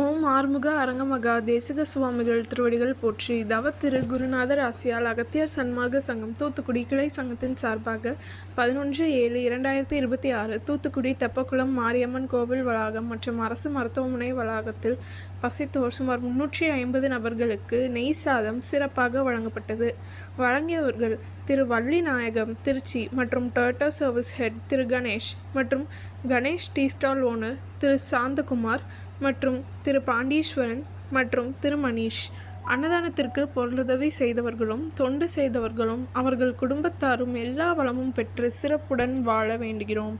ஓம் ஆறுமுக அரங்கமகா தேசிக சுவாமிகள் திருவடிகள் போற்றி. தவத்திரு குருநாதர் ஆசியால் அகத்தியர் சன்மார்க்க சங்கம் தூத்துக்குடி கிளை சங்கத்தின் சார்பாக 11/7/2026 தூத்துக்குடி தெப்பக்குளம் மாரியம்மன் கோவில் வளாகம் மற்றும் அரசு மருத்துவமனை வளாகத்தில் பசித்தோர் சுமார் 350 நபர்களுக்கு நெய் சாதம் சிறப்பாக வழங்கப்பட்டது. வழங்கியவர்கள் திரு வள்ளிநாயகம் திருச்சி மற்றும் டொயோட்டோ சர்வீஸ் ஹெட் திரு கணேஷ் மற்றும் கணேஷ் டீ ஸ்டால் ஓனர் திரு சாந்தகுமார் மற்றும் திரு பாண்டீஸ்வரன் மற்றும் திரு மணீஷ். அன்னதானத்திற்கு பொருளுதவி செய்தவர்களும் தொண்டு செய்தவர்களும் அவர்கள் குடும்பத்தாரும் எல்லா வளமும் பெற்று சிறப்புடன் வாழ வேண்டுகிறோம்.